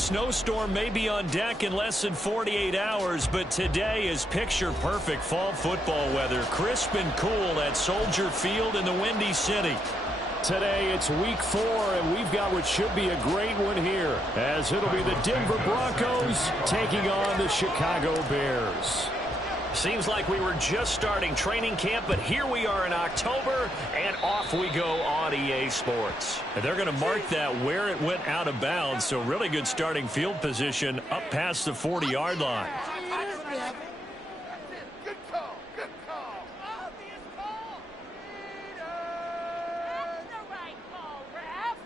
snowstorm may be on deck in less than 48 hours, but today is picture-perfect fall football weather. Crisp and cool at Soldier Field in the Windy City. Today it's week 4, and we've got what should be a great one here, as it'll be the Denver Broncos taking on the Chicago Bears. Seems like we were just starting training camp, but here we are in October, and off we go on EA Sports. And they're going to mark that where it went out of bounds, so really good starting field position up past the 40-yard line. Good call. Good call. Obvious call. That's the right call, ref.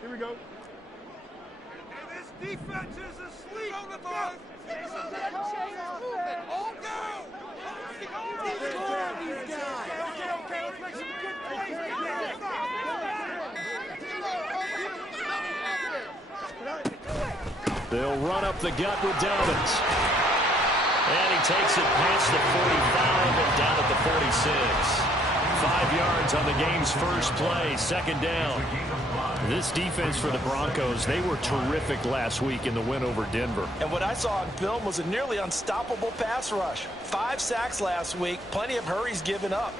Here we go. This defense is asleep. Go, boys. All go. Score these guys. Okay, let's make some good plays. They'll run up the gut with Dobbins. And he takes it past the 45 and down at the 46. 5 yards on the game's first play, second down. This defense for the Broncos, they were terrific last week in the win over Denver. And what I saw on film was a nearly unstoppable pass rush. 5 sacks last week, plenty of hurries given up.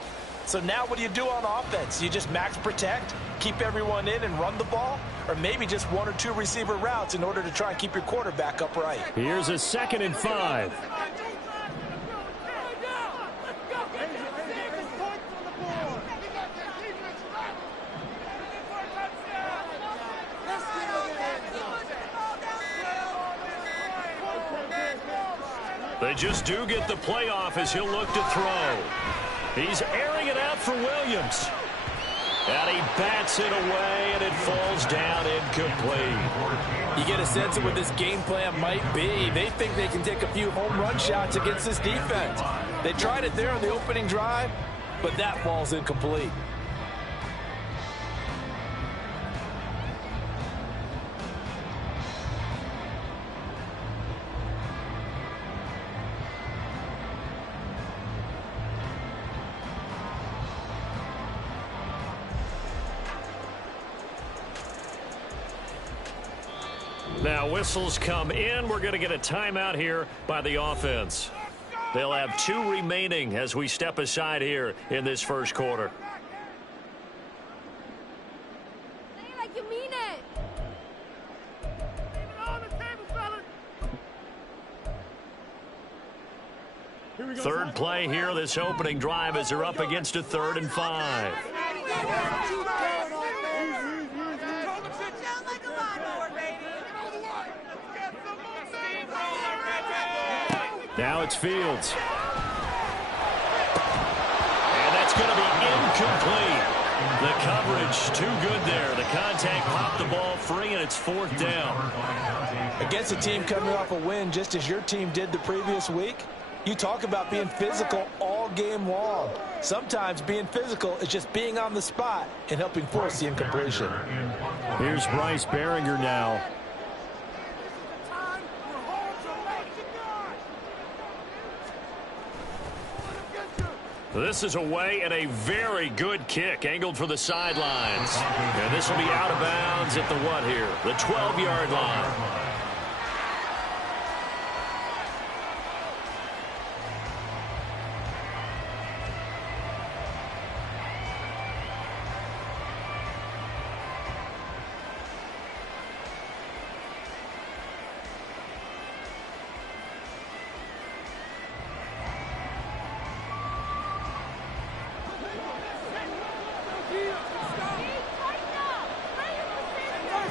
So now what do you do on offense? You just max protect, keep everyone in and run the ball? Or maybe just 1 or 2 receiver routes in order to try and keep your quarterback upright? Here's a 2nd and 5. They just do get the playoff as he'll look to throw. He's airing it out for Williams. And he bats it away, and it falls down incomplete. You get a sense of what this game plan might be. They think they can take a few home run shots against this defense. They tried it there on the opening drive, but that falls incomplete. Now whistles come in. We're going to get a timeout here by the offense. They'll have 2 remaining as we step aside here in this first quarter. Say it like you mean it. Leave it on the table, fellas. Third play here, this opening drive, as they're up against a 3rd and 5. Now it's Fields. And that's going to be incomplete. The coverage too good there. The contact popped the ball free, and it's 4th down. Against a team coming off a win just as your team did the previous week, you talk about being physical all game long. Sometimes being physical is just being on the spot and helping force the incompletion. Here's Bryce Behringer now. This is away and a very good kick angled for the sidelines. And this will be out of bounds at the what here? The 12-yard line.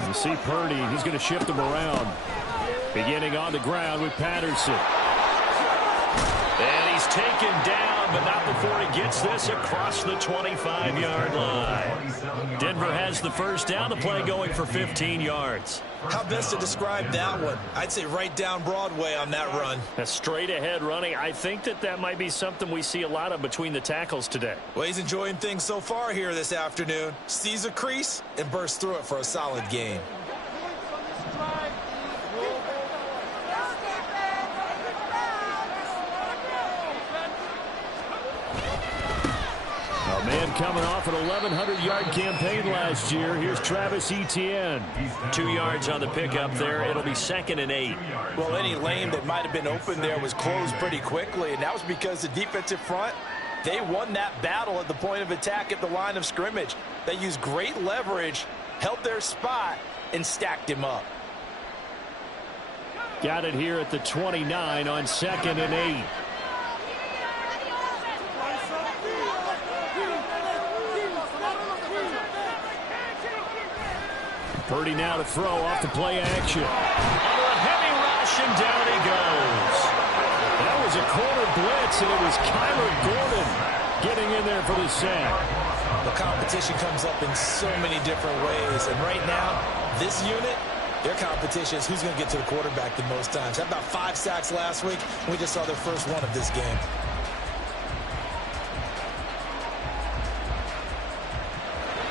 You see Purdy, he's going to shift him around. Beginning on the ground with Patterson. And he he's taken down, but not before he gets this across the 25-yard line. Denver has the first down. The play going for 15 yards. How best to describe that one? I'd say right down Broadway on that run. A straight-ahead running. I think that might be something we see a lot of between the tackles today. Well, he's enjoying things so far here this afternoon. Sees a crease and bursts through it for a solid gain. A man coming off an 1,100-yard campaign last year. Here's Travis Etienne. 2 yards on the pickup there. It'll be 2nd and 8. Well, any lane that might have been open there was closed pretty quickly, and that was because the defensive front, they won that battle at the point of attack at the line of scrimmage. They used great leverage, held their spot, and stacked him up. Got it here at the 29 on 2nd and 8. Purdy now to throw off the play action. Under a heavy rush, and down he goes. That was a corner blitz, and it was Kyler Gordon getting in there for the sack. The competition comes up in so many different ways, and right now, this unit, their competition is who's going to get to the quarterback the most times. Had about 5 sacks last week. We just saw their first one of this game.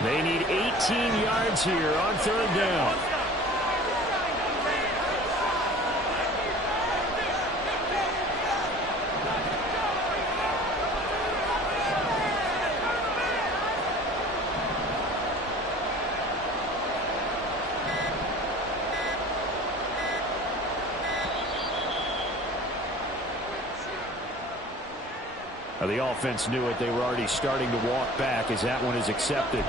They need 18 yards here on 3rd down. Now the offense knew it. They were already starting to walk back as that one is accepted.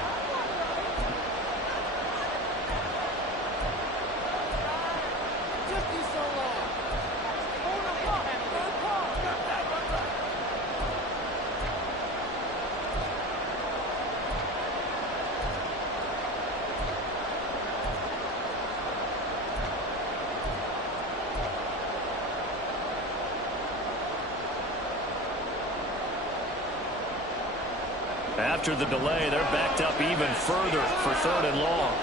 After the delay, they're backed up even further for 3rd and long.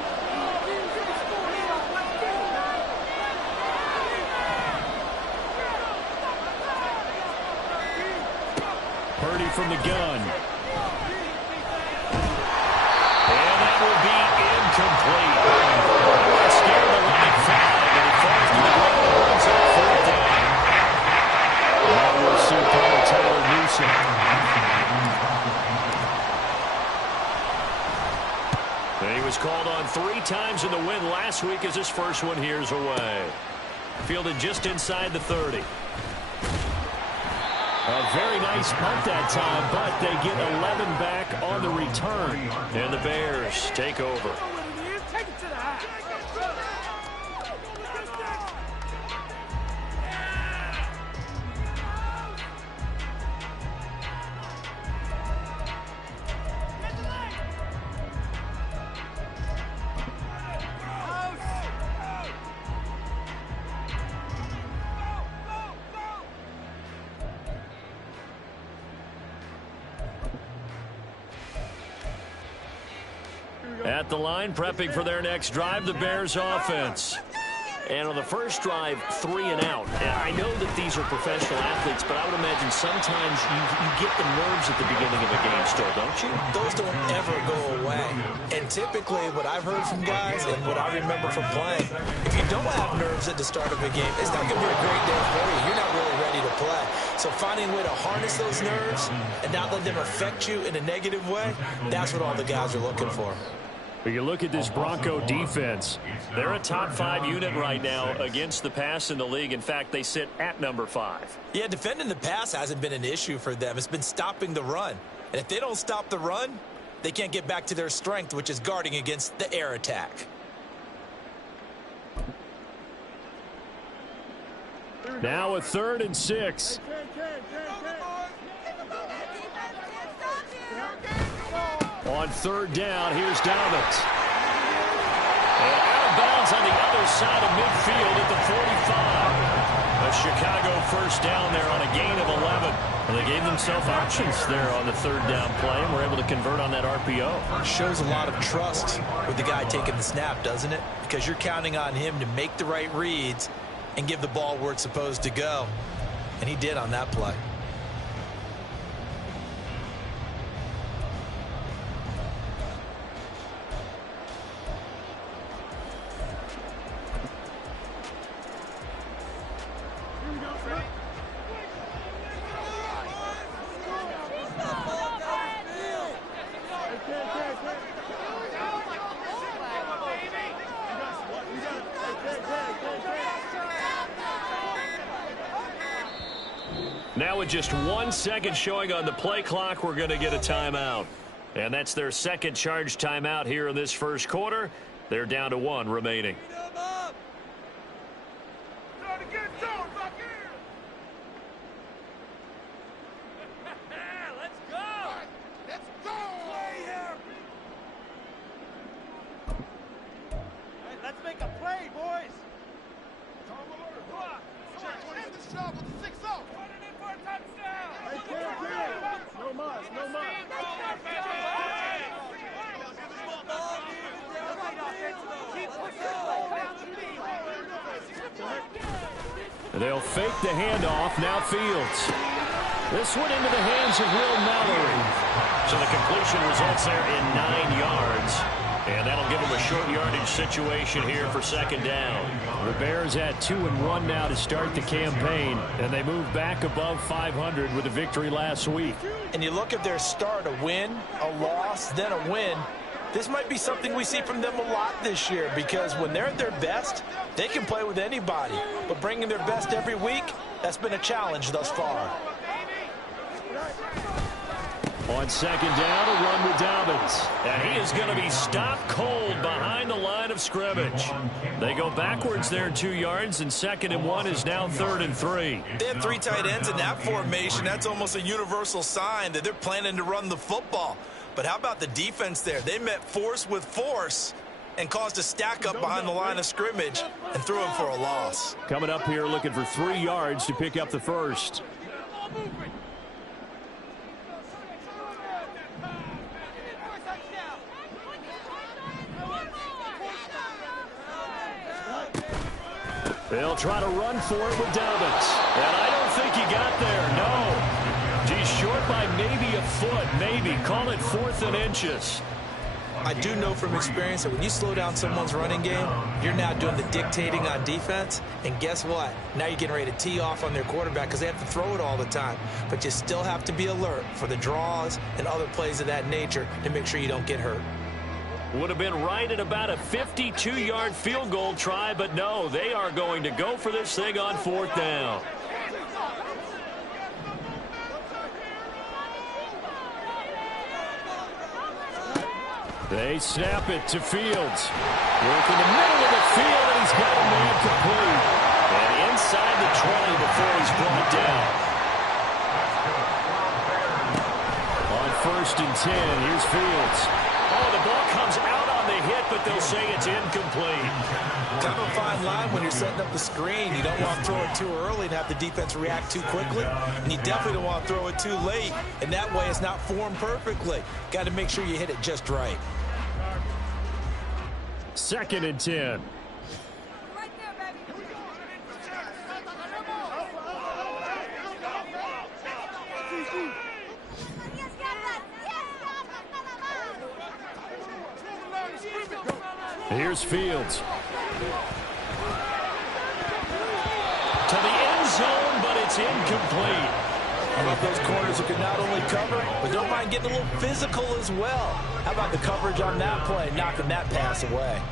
Purdy from the gun. And that will be incomplete. That scared the running 5, and he falls to the ground and runs off 4th down. Now we'll see Paul Taylor Newsome. He was called on 3 times in the win last week as his first one here's away. Fielded just inside the 30. A very nice punt that time, but they get 11 back on the return. And the Bears take over. Take it to the house. At the line, prepping for their next drive, the Bears offense. And on the first drive, 3 and out. And I know that these are professional athletes, but I would imagine sometimes you get the nerves at the beginning of a game still, don't you? Those don't ever go away. And typically, what I've heard from guys and what I remember from playing, if you don't have nerves at the start of a game, it's not going to be a great day for you. You're not really ready to play. So finding a way to harness those nerves and not let them affect you in a negative way, that's what all the guys are looking for. But you look at this Bronco defense. They're a top 5 unit right now against the pass in the league. In fact, they sit at number 5. Yeah, defending the pass hasn't been an issue for them. It's been stopping the run. And if they don't stop the run, they can't get back to their strength, which is guarding against the air attack. Now a 3rd and 6. On 3rd down, here's Dobbins. And out of bounds on the other side of midfield at the 45. A Chicago first down there on a gain of 11. And they gave themselves options there on the third down play and were able to convert on that RPO. Shows a lot of trust with the guy taking the snap, doesn't it? Because you're counting on him to make the right reads and give the ball where it's supposed to go. And he did on that play. Now with just 1 second showing on the play clock, we're going to get a timeout. And that's their second charge timeout here in this first quarter. They're down to 1 remaining. They'll fake the handoff. Now Fields. This one into the hands of Will Mallory. So the completion results there in 9 yards. And that'll give them a short yardage situation here for second down. The Bears at 2-1 now to start the campaign. And they move back above 500 with a victory last week. And you look at their start, a win, a loss, then a win. This might be something we see from them a lot this year, because when they're at their best, they can play with anybody. But bringing their best every week, that's been a challenge thus far. On second down, a run with Dobbins. And he is going to be stopped cold behind the line of scrimmage. They go backwards there 2 yards, and 2nd and 1 is now 3rd and 3. They have 3 tight ends in that formation. That's almost a universal sign that they're planning to run the football. But how about the defense there? They met force with force and caused a stack up behind the line of scrimmage and threw him for a loss. Coming up here looking for 3 yards to pick up the first. They'll try to run for it with Dobbins. And I don't think he got there, no. He's short by maybe a foot, maybe. Call it 4th and inches. I do know from experience that when you slow down someone's running game, you're now doing the dictating on defense. And guess what? Now you're getting ready to tee off on their quarterback because they have to throw it all the time. But you still have to be alert for the draws and other plays of that nature to make sure you don't get hurt. Would have been right at about a 52-yard field goal try, but no, they are going to go for this thing on 4th down. They snap it to Fields. Work in the middle of the field, and he's got a man complete. And inside the 20 before he's brought down. On 1st and 10, here's Fields. Oh, the ball comes out on the hit, but they'll say it's incomplete. Kind of a fine line when you're setting up the screen. You don't want to throw it too early and have the defense react too quickly. And you definitely don't want to throw it too late. And that way it's not formed perfectly. Got to make sure you hit it just right. 2nd and 10. Right there, baby. Here's Fields. To the end zone, but it's incomplete. How about those corners who can not only cover, but don't mind getting a little physical as well? How about the coverage on that play, knocking that pass away?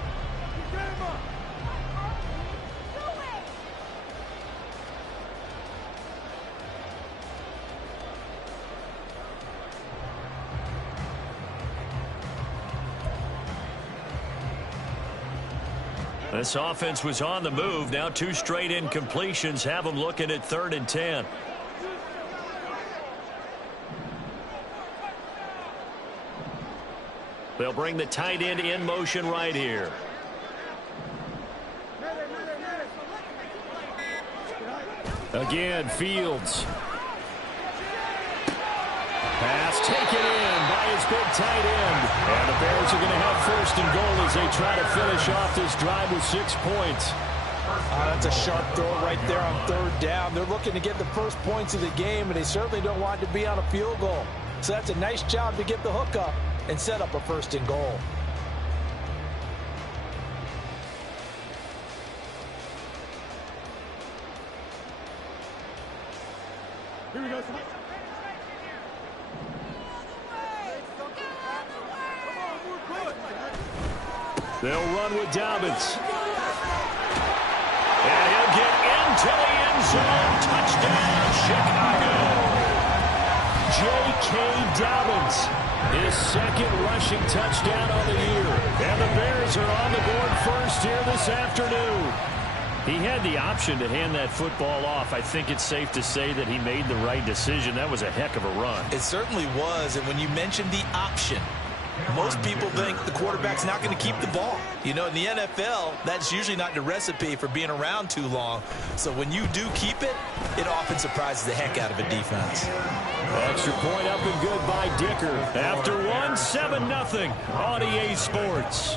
This offense was on the move. Now 2 straight incompletions have them looking at 3rd and 10. They'll bring the tight end in motion right here. Again, Fields. Pass taken in by his big tight end. And the Bears are going to have first and goal as they try to finish off this drive with 6 points. That's a sharp throw right there on third down. They're looking to get the first points of the game, and they certainly don't want it to be on a field goal. So that's a nice job to get the hook up and set up a first and goal. Here we go. They'll run with Dobbins. And he'll get into the end zone. Touchdown, Chicago. J.K. Dobbins, his second rushing touchdown on the year. And the Bears are on the board first here this afternoon. He had the option to hand that football off. I think it's safe to say that he made the right decision. That was a heck of a run. It certainly was, and when you mentioned the option, most people think the quarterback's not going to keep the ball. You know, in the NFL, that's usually not the recipe for being around too long. So when you do keep it, it often surprises the heck out of a defense. Extra point up and good by Dicker. After one, 7-0 on EA Sports.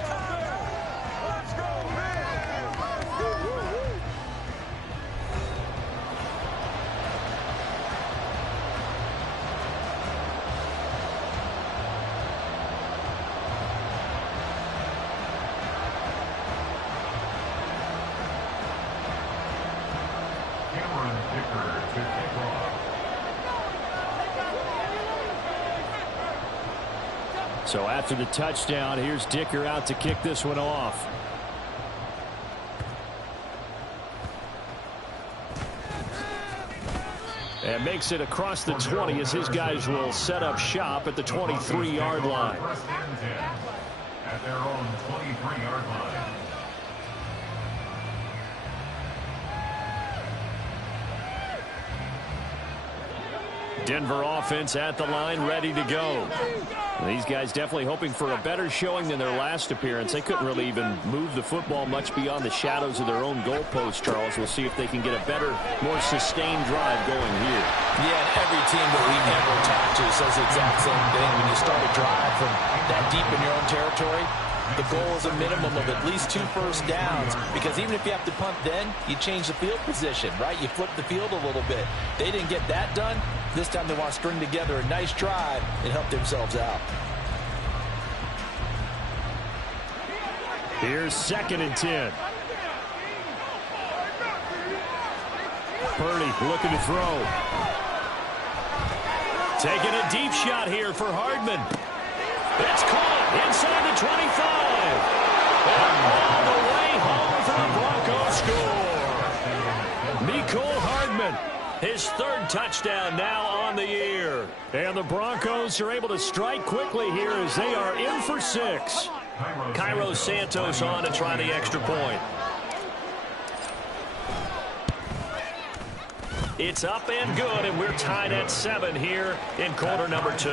So after the touchdown, here's Dicker out to kick this one off. And makes it across the 20 as his guys will set up shop at the 23-yard line. At their own 23-yard line. Denver offense at the line, ready to go. These guys definitely hoping for a better showing than their last appearance. They couldn't really even move the football much beyond the shadows of their own goalpost, Charles. We'll see if they can get a better, more sustained drive going here. Yeah, and every team that we ever talk to says the exact same thing. When you start a drive from that deep in your own territory, the goal is a minimum of at least 2 first downs, because even if you have to punt then, you change the field position, right? You flip the field a little bit. They didn't get that done. This time they want to string together a nice drive and help themselves out. Here's 2nd and 10. Purdy looking to throw. Taking a deep shot here for Hardman. It's caught inside the 25. And all the way home for the Broncos score. Mecole Hardman, his 3rd touchdown now on the year. And the Broncos are able to strike quickly here as they are in for 6. Cairo Santos on to try the extra point. It's up and good, and we're tied at 7 here in quarter number 2.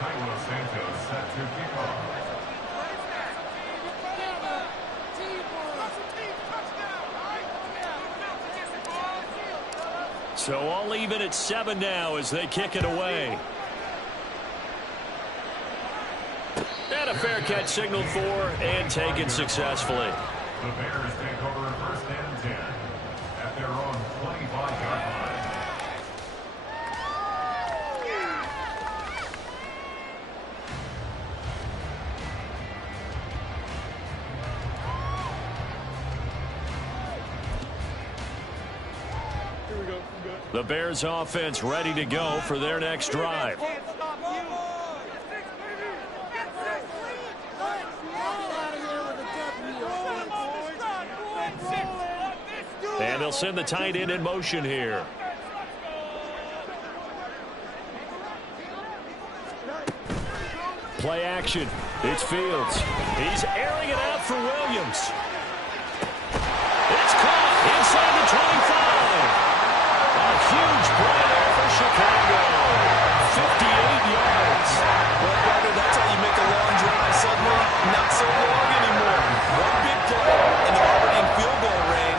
Cairo Santos set to kick off. So all even at 7 now as they kick it away. And a fair catch signaled for and taken successfully. The Bears take over 1st and 10 at their own 25-yard line. The Bears offense ready to go for their next drive. And they'll send the tight end in motion here. Play action. It's Fields. He's airing it out for Williams. It's caught inside the 25. A huge play there for Chicago. 58 yards. Well, brother, that's how you make a long drive suddenly not so long anymore. One big play, and they're already in field goal range.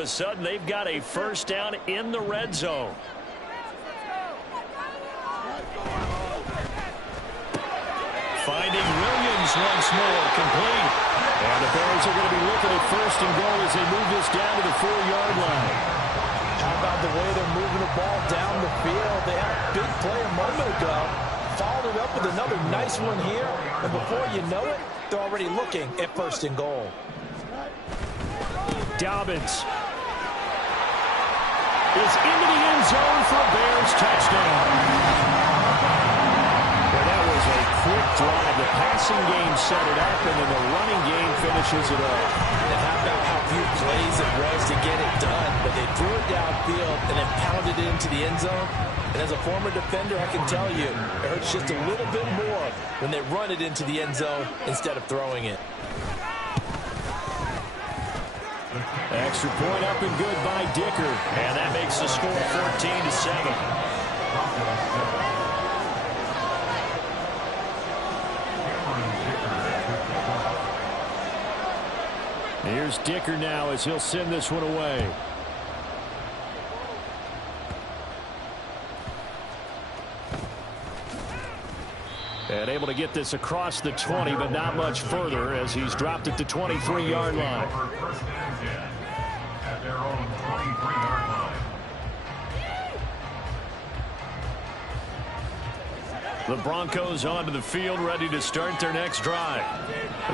a sudden they've got a first down in the red zone. Finding Williams once more, complete. And the Bears are going to be looking at first and goal as they move this down to the 4-yard line. How about the way they're moving the ball down the field? They had a big play a moment ago. Followed it up with another nice one here. And before you know it, they're already looking at first and goal. Dobbins is into the end zone for a Bears touchdown. Well, that was a quick drive. The passing game set it up, and then the running game finishes it off. And how about how few plays it was to get it done? But they threw it downfield and then pounded it into the end zone. And as a former defender, I can tell you, it hurts just a little bit more when they run it into the end zone instead of throwing it. Extra point up and good by Dicker. And that makes the score 14-7. Here's Dicker now as he'll send this one away. And able to get this across the 20, but not much further as he's dropped it to 23-yard line. First and 10 at their own 23-yard line. The Broncos onto the field, ready to start their next drive.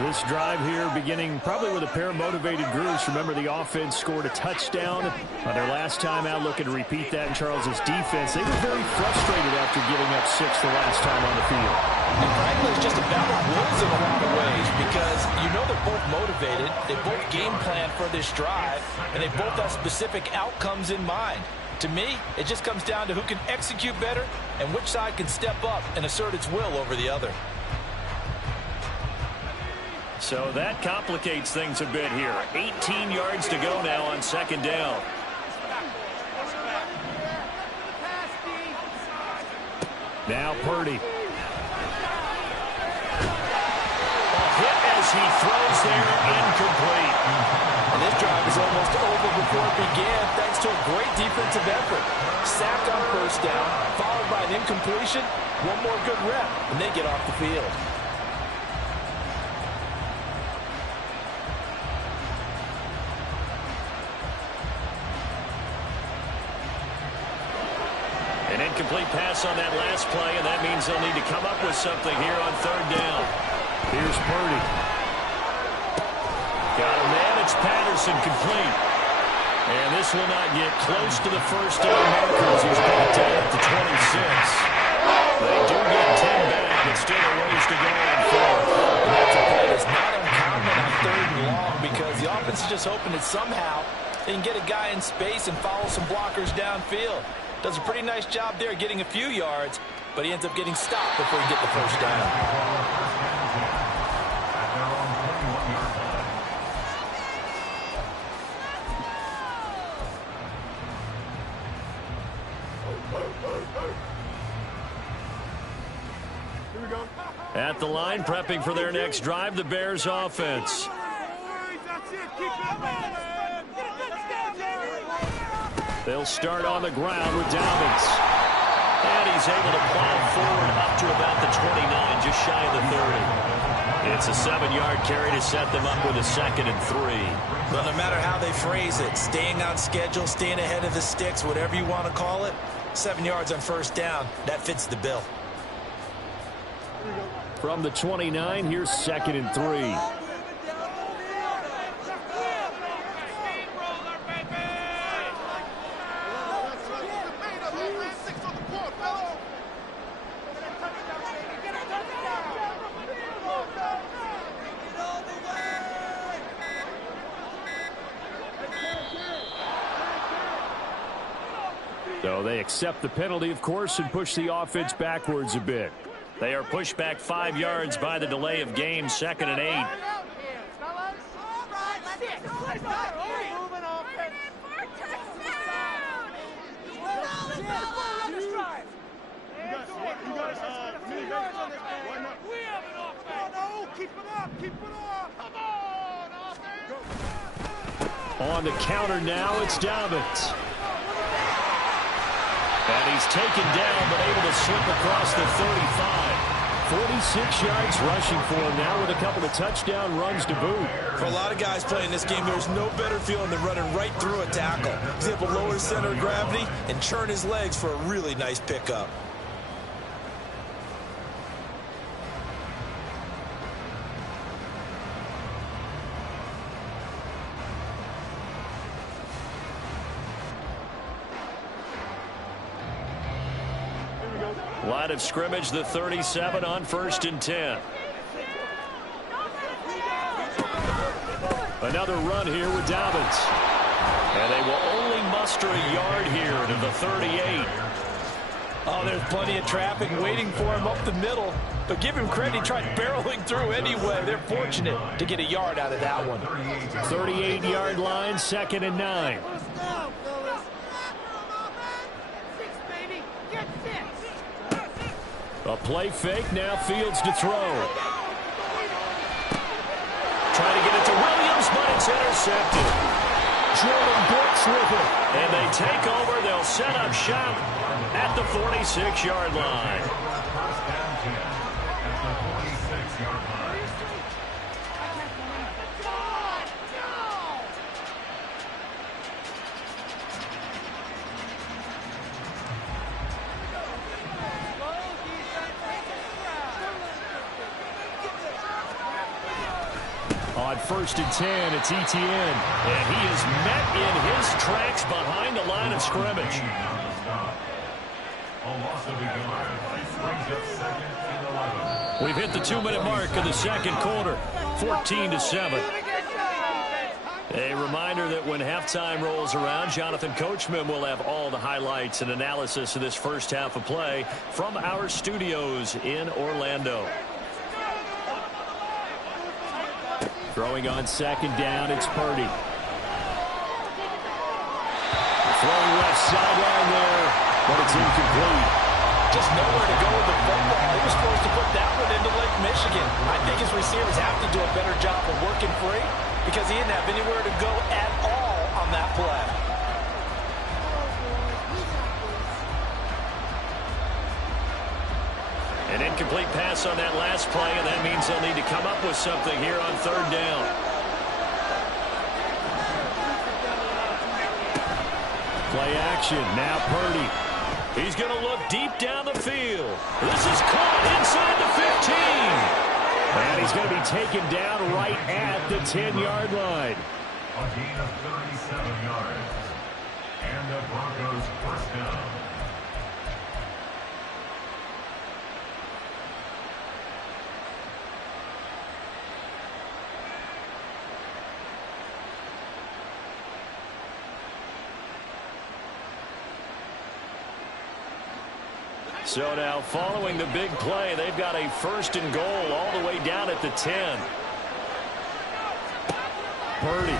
This drive here beginning probably with a pair of motivated groups. Remember, the offense scored a touchdown on their last time out, looking to repeat that in Charles's defense. They were very frustrated after giving up 6 the last time on the field. And frankly, it's just a battle of wills in a lot of ways because you know they're both motivated. They both game plan for this drive, and they both have specific outcomes in mind. To me, it just comes down to who can execute better and which side can step up and assert its will over the other. So that complicates things a bit here. 18 yards to go now on second down. Now Purdy. Hit as he throws there, incomplete. And this drive is almost over before it began thanks to a great defensive effort. Sacked on first down, followed by an incompletion. One more good rep, and they get off the field. An incomplete pass on that last play, and that means they'll need to come up with something here on third down. Here's Purdy. Got a man. It's Patterson complete. And this will not get close to the first down markers. He's brought down at the 26. They do get 10 back, but still a ways to go on fourth. And that's a play that's not uncommon on third and long because the offense is just hoping that somehow they can get a guy in space and follow some blockers downfield. Does a pretty nice job there getting a few yards, but he ends up getting stopped before he gets the first down. At the line, prepping for their next drive, the Bears offense. They'll start on the ground with Dobbins. And he's able to plow forward up to about the 29, just shy of the 30. It's a 7-yard carry to set them up with a 2nd and 3. Well, no matter how they phrase it, staying on schedule, staying ahead of the sticks, whatever you want to call it, 7 yards on first down, that fits the bill. From the 29, here's 2nd and 3. So they accept the penalty, of course, and push the offense backwards a bit. They are pushed back 5 yards by the delay of game, 2nd and 8. On on the counter now. It's Dobbins. And he's taken down, but able to slip across the 35. 46 yards rushing for him now with a couple of touchdown runs to boot. For a lot of guys playing this game, there's no better feeling than running right through a tackle. He's able to lower his center of gravity and churn his legs for a really nice pickup. Line of scrimmage, the 37 on 1st and 10. Another run here with Dobbins. And they will only muster a yard here to the 38. Oh, there's plenty of traffic waiting for him up the middle. But give him credit, he tried barreling through anyway. They're fortunate to get a yard out of that one. 38-yard line, 2nd and 9. A play fake, now Fields to throw. Trying to get it to Williams, but it's intercepted. Jordan Brooks with it. And they take over. They'll set up shop at the 46-yard line. First and 10 at the 46-yard line. On 1st and 10, it's Etienne. And he is met in his tracks behind the line of scrimmage. A loss of a yard. Brings up 2nd and 11. We've hit the 2-minute mark of the second quarter, 14-7. A reminder that when halftime rolls around, Jonathan Coachman will have all the highlights and analysis of this first half of play from our studios in Orlando. Throwing on 2nd down, it's Purdy. Throwing left sideline there, but it's incomplete. Just nowhere to go with the football. He was supposed to put that one into Lake Michigan. I think his receivers have to do a better job of working free because he didn't have anywhere to go at all on that play. An incomplete pass on that last play, and that means they'll need to come up with something here on 3rd down. Play action, now Purdy. He's going to look deep down the field. This is caught inside the 15. And he's going to be taken down right at the 10-yard line. A gain of 37 yards. And the Broncos first down. So now following the big play, they've got a 1st and goal all the way down at the 10. Purdy.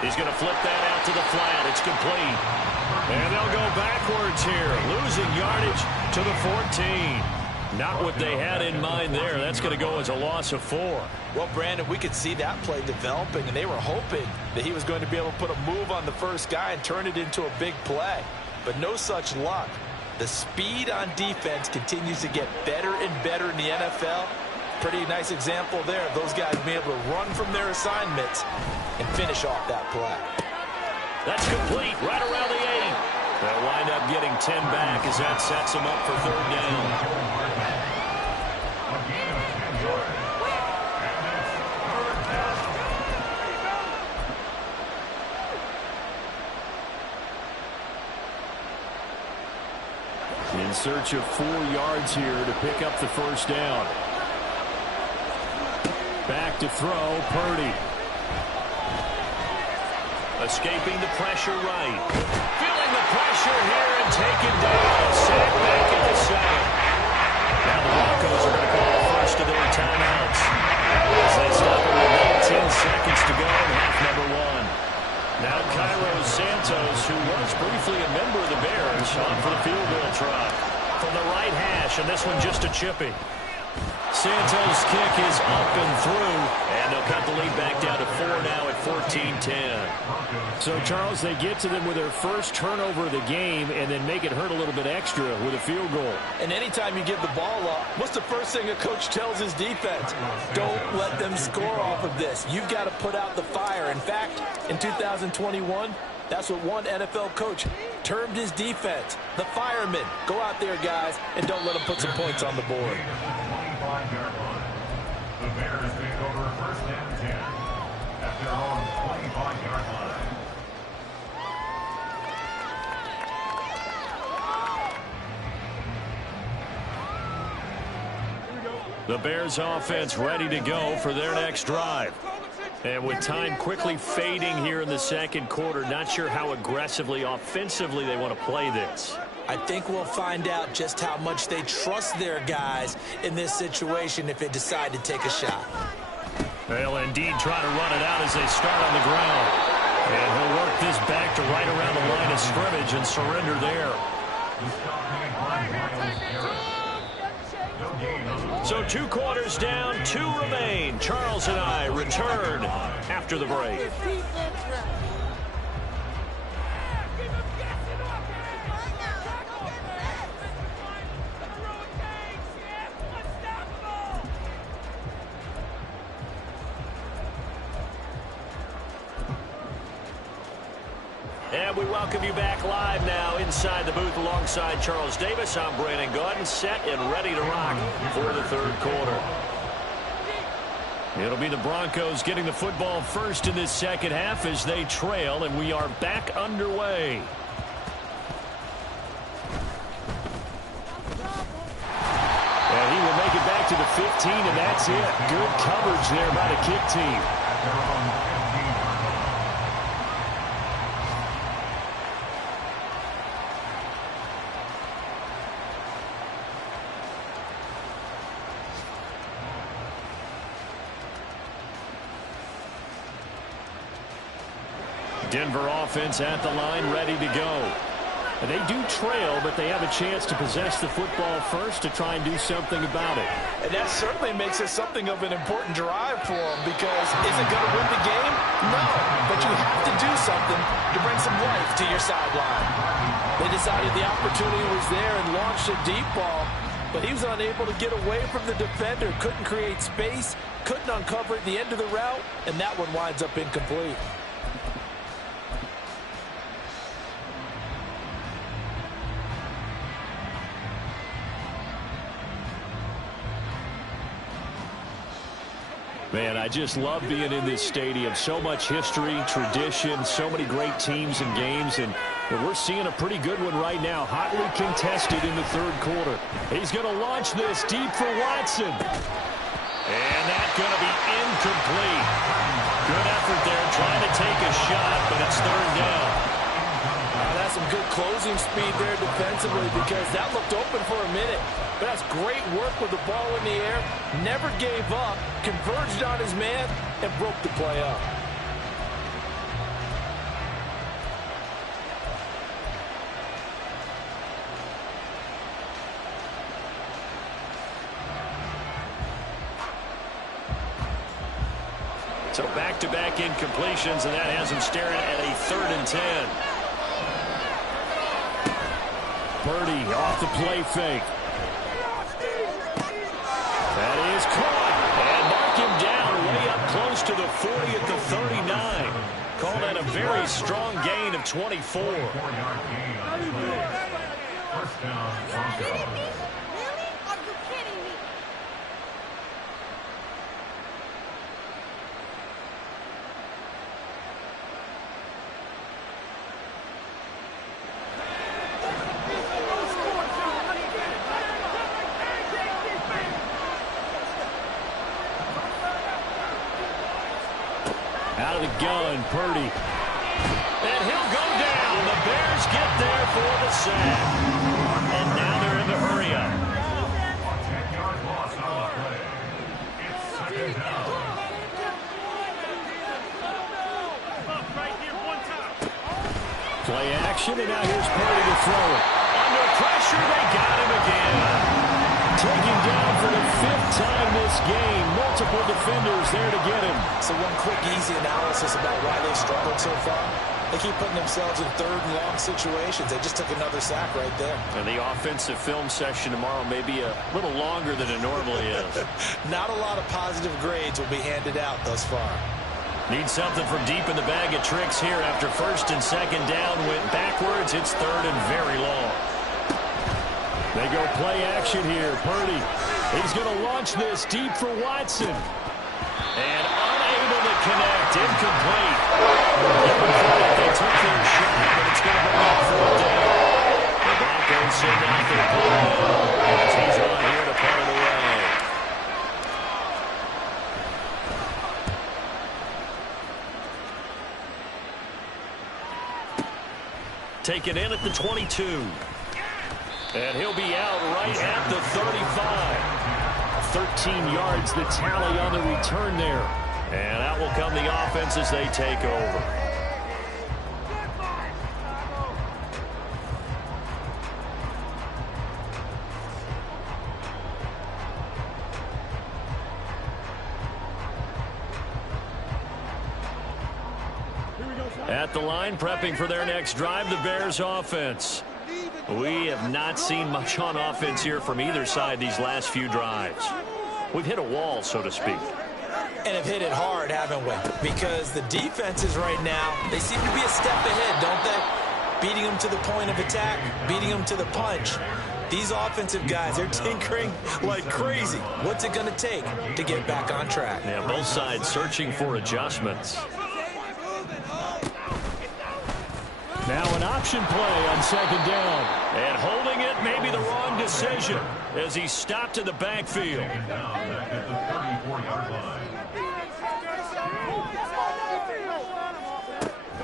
He's going to flip that out to the flat. It's complete. And they'll go backwards here, losing yardage to the 14. Not what they had in mind there. That's going to go as a loss of 4. Well, Brandon, we could see that play developing, and they were hoping that he was going to be able to put a move on the first guy and turn it into a big play. But no such luck. The speed on defense continues to get better and better in the NFL. Pretty nice example there of those guys being able to run from their assignments and finish off that play. That's complete right around the 8. They'll wind up getting 10 back as that sets them up for 3rd down. A gain of 10 yards. And it's 3rd down. In search of 4 yards here to pick up the 1st down. Back to throw, Purdy. Escaping the pressure right. Feeling the pressure here and taken down. Sacked back at the 7. Now the Broncos are going to call the first of their timeouts as they stop it with 19 seconds to go in half number 1. Now Cairo Santos, who was briefly a member of the Bears, on for the field goal try from the right hash, and this one just a chippy. Santos' kick is up and through, and they'll cut the lead back down to 4 now at 14-10. So, Charles, they get to them with their first turnover of the game and then make it hurt a little bit extra with a field goal. And anytime you give the ball up, what's the first thing a coach tells his defense? Don't let them score off of this. You've got to put out the fire. In fact, in 2021, that's what one NFL coach termed his defense, the firemen. Go out there, guys, and don't let them put some points on the board. The Bears take over first and 10 at their own 25-yard line. The Bears offense ready to go for their next drive. And with time quickly fading here in the second quarter, not sure how aggressively, offensively they want to play this. I think we'll find out just how much they trust their guys in this situation if they decide to take a shot. They'll indeed try to run it out as they start on the ground. And he'll work this back to right around the line of scrimmage and surrender there. So 2 quarters down, 2 remain. Charles and I return after the break. And we welcome you back live now inside the booth alongside Charles Davis. I'm Brandon Gaudin, set and ready to rock for the third quarter. It'll be the Broncos getting the football first in this second half as they trail, and we are back underway. And he will make it back to the 15, and that's it. Good coverage there by the kick team. Denver offense at the line, ready to go. And they do trail, but they have a chance to possess the football first to try and do something about it. And that certainly makes it something of an important drive for them, because is it going to win the game? No, but you have to do something to bring some life to your sideline. They decided the opportunity was there and launched a deep ball, but he was unable to get away from the defender, couldn't create space, couldn't uncover at the end of the route, and that one winds up incomplete. Man, I just love being in this stadium. So much history, tradition, so many great teams and games, and we're seeing a pretty good one right now. Hotly contested in the third quarter. He's going to launch this deep for Watson. And that's going to be incomplete. Good effort there trying to take a shot, but it's third down. That's some good closing speed there defensively, because that looked open for a minute. But that's great work with the ball in the air. Never gave up, converged on his man, and broke the play up. So back-to-back incompletions, and that has him staring at a 3rd and 10. Purdy off the play fake. That is caught, and knock him down way up close to the 40 at the 39. Called that a very strong gain of 24. 4-yard gain on the play. First down, Broncos. Really? Are you kidding me? Out of the gun, Purdy. And he'll go down. The Bears get there for the sack. And now they're in the hurry up. 10-yard loss on the play. It's second down. Play action, and now here's Purdy to throw it. Under pressure, they got him again. Taken down for the 5th time this game. Multiple defenders there to get him. So one quick, easy analysis about why they've struggled so far. They keep putting themselves in third and long situations. They just took another sack right there. And the offensive film session tomorrow may be a little longer than it normally is. Not a lot of positive grades will be handed out thus far. Need something from deep in the bag of tricks here after first and second down went backwards. It's third and very long. They go play action here. Purdy. He's going to launch this deep for Watson. And unable to connect. Incomplete. They took their shot, but it's going to bring up fourth down. The Broncos send out their play. As he's on here to punt it away. Taken in at the 22. And he'll be out right at the 35. 13 yards, the tally on the return there. And out will come the offense as they take over. At the line, prepping for their next drive, the Bears offense. We have not seen much on offense here from either side these last few drives. We've hit a wall, so to speak. And have hit it hard, haven't we? Because the defenses right now, they seem to be a step ahead, don't they? Beating them to the point of attack, beating them to the punch. These offensive guys, they're tinkering like crazy. What's it going to take to get back on track? Yeah, both sides searching for adjustments. Now an option play on second down. And holding it may be the wrong decision as he stopped in the backfield.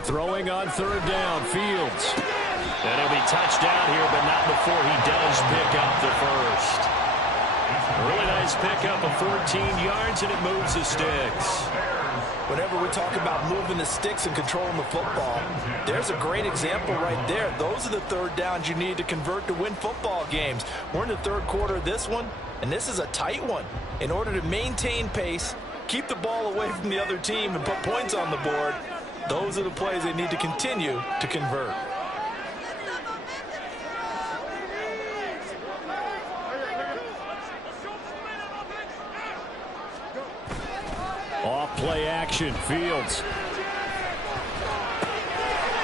Throwing on third down, Fields. And he'll be touched down here, but not before he does pick up the first. A really nice pickup of 14 yards, and it moves the sticks. Whenever we talk about moving the sticks and controlling the football, there's a great example right there. Those are the third downs you need to convert to win football games. We're in the third quarter of this one, and this is a tight one. In order to maintain pace, keep the ball away from the other team, and put points on the board, those are the plays they need to continue to convert. Off play action, Fields.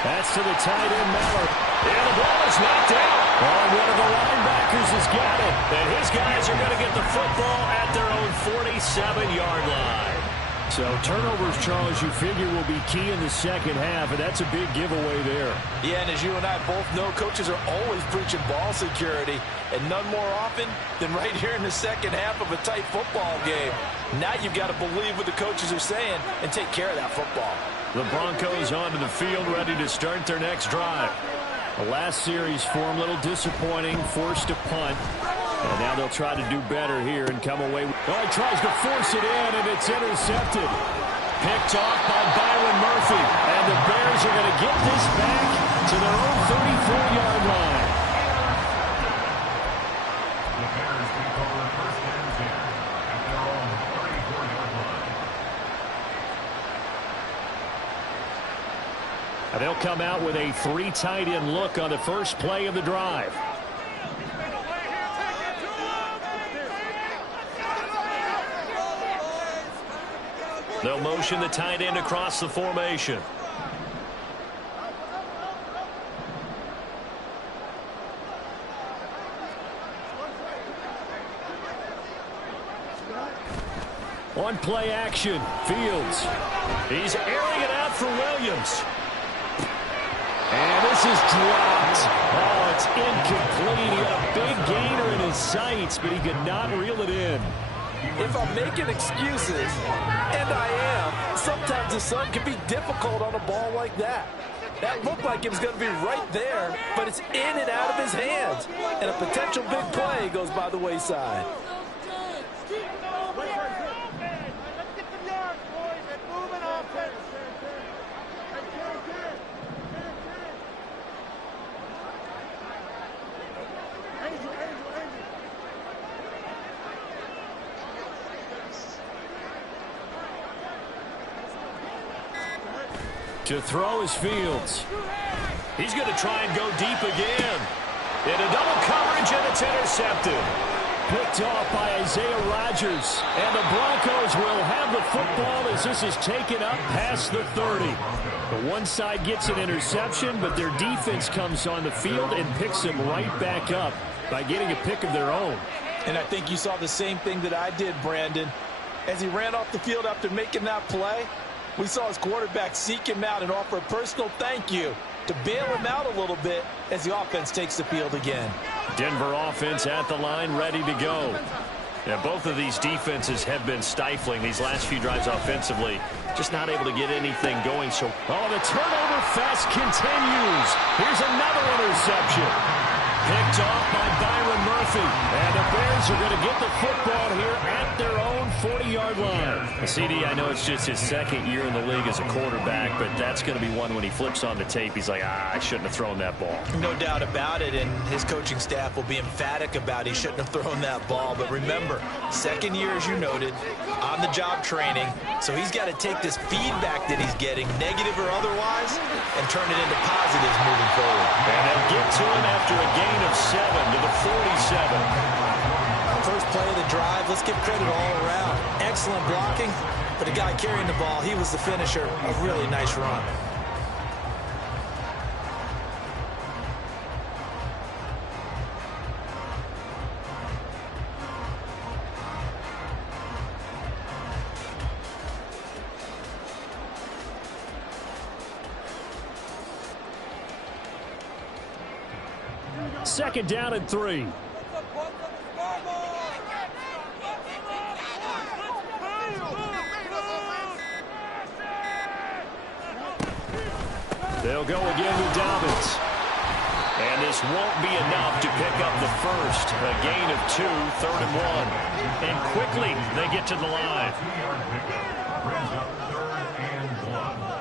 That's to the tight end, Mallard. And the ball is knocked out. Oh, one of the linebackers has got it. And his guys are going to get the football at their own 47-yard line. So turnovers, Charles, you figure will be key in the second half, and that's a big giveaway there. Yeah, and as you and I both know, coaches are always preaching ball security, and none more often than right here in the second half of a tight football game. Now you've got to believe what the coaches are saying and take care of that football. The Broncos onto the field, ready to start their next drive. The last series for them, a little disappointing, forced to punt. And now they'll try to do better here and come away. Oh, he tries to force it in, and it's intercepted. Picked off by Byron Murphy. And the Bears are going to get this back to their own 34-yard line. The Bears take over first and 10 at their own 34-yard line. And they'll come out with a 3 tight end look on the first play of the drive. They'll motion the tight end across the formation. On play action, Fields. He's airing it out for Williams. And this is dropped. Oh, it's incomplete. He had a big gainer in his sights, but he could not reel it in. If I'm making excuses, and I am, sometimes the sun can be difficult on a ball like that. That looked like it was going to be right there, but it's in and out of his hands. And a potential big play goes by the wayside. To throw is Fields. He's going to try and go deep again. In a double coverage, and it's intercepted. Picked off by Isaiah Rodgers. And the Broncos will have the football as this is taken up past the 30. The one side gets an interception, but their defense comes on the field and picks them right back up by getting a pick of their own. And I think you saw the same thing that I did, Brandon. As he ran off the field after making that play, we saw his quarterback seek him out and offer a personal thank you to bail him out a little bit as the offense takes the field again. Denver offense at the line, ready to go. Yeah, both of these defenses have been stifling these last few drives offensively. Just not able to get anything going. So, the turnover fest continues. Here's another interception. Picked off by Byron Murphy. And the Bears are going to get the football here at their own 40-yard line. CD, I know it's just his second year in the league as a quarterback, but that's going to be one when he flips on the tape. He's like, I shouldn't have thrown that ball. No doubt about it, and his coaching staff will be emphatic about he shouldn't have thrown that ball. But remember, second year, as you noted, on-the-job training. So he's got to take this feedback that he's getting, negative or otherwise, and turn it into positives moving forward. And they'll get to him after a gain of 7 to the 47. First play of the drive, let's give credit all around. Excellent blocking, but the guy carrying the ball, he was the finisher. A really nice run. Second down and 3. They'll go again with Dobbins. And this won't be enough to pick up the first. A gain of 2, 3rd and 1. And quickly they get to the line. Brings up 3rd and 1.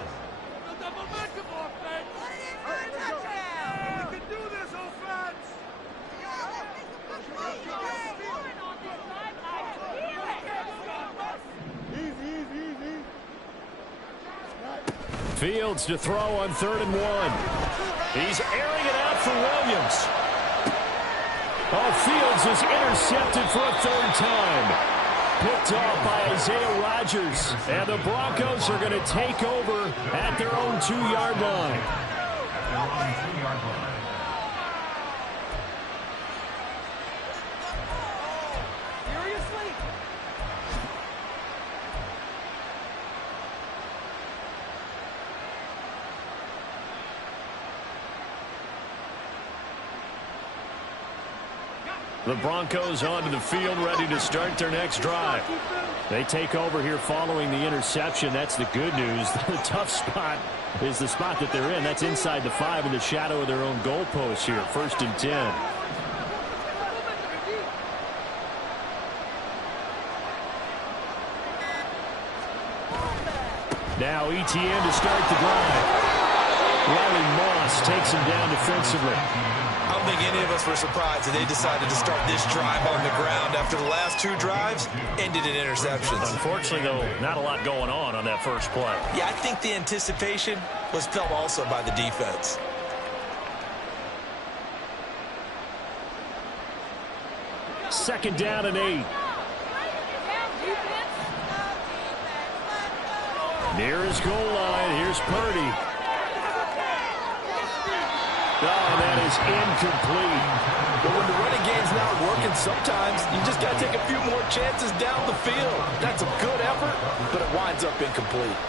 Fields to throw on 3rd and 1. He's airing it out for Williams. Fields is intercepted for a 3rd time. Picked off by Isaiah Rodgers. And the Broncos are going to take over at their own 2-yard line. The Broncos onto the field, ready to start their next drive. They take over here following the interception. That's the good news. The tough spot is the spot that they're in. That's inside the 5 in the shadow of their own goalpost here. 1st and 10. Now ETN to start the drive. Riley Moss takes him down defensively. I don't think any of us were surprised that they decided to start this drive on the ground after the last 2 drives ended in interceptions. Unfortunately, though, not a lot going on that first play. Yeah, I think the anticipation was felt also by the defense. Second down and 8. Near his goal line, here's Purdy. That is incomplete. But when the running game's not working, sometimes you just got to take a few more chances down the field. That's a good effort, but it winds up incomplete.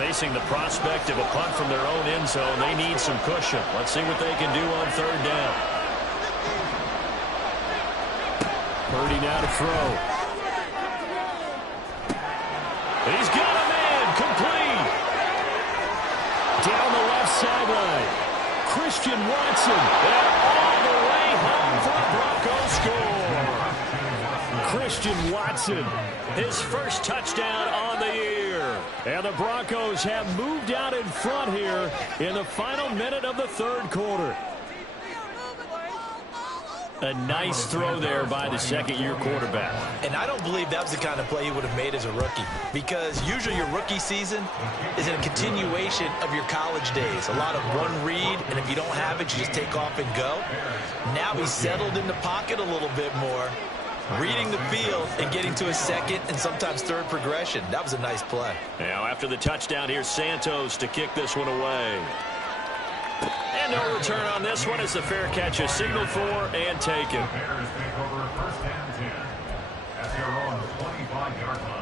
Facing the prospect of a punt from their own end zone, they need some cushion. Let's see what they can do on 3rd down. Purdy now to throw. He's got a man, complete. Down the left sideline. Christian Watson. And all the way home for a Broncos score. Christian Watson. His first touchdown on the year. And the Broncos have moved out in front here in the final minute of the 3rd quarter. A nice throw there by the second-year quarterback. And I don't believe that was the kind of play he would have made as a rookie, because usually your rookie season is a continuation of your college days. A lot of one read, and if you don't have it, you just take off and go. Now he's settled in the pocket a little bit more, reading the field and getting to a second and sometimes third progression. That was a nice play. Now after the touchdown, here's Santos to kick this one away. And no return on this one as the fair catch is signaled for and taken. The Bears take over first and 10 at their own 25-yard line.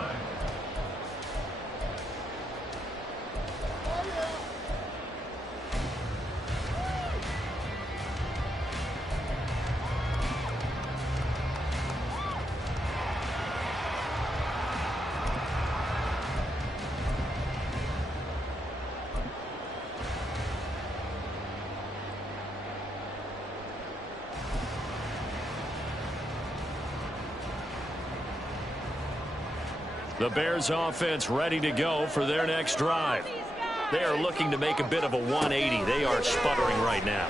The Bears offense ready to go for their next drive. They are looking to make a bit of a 180. They are sputtering right now.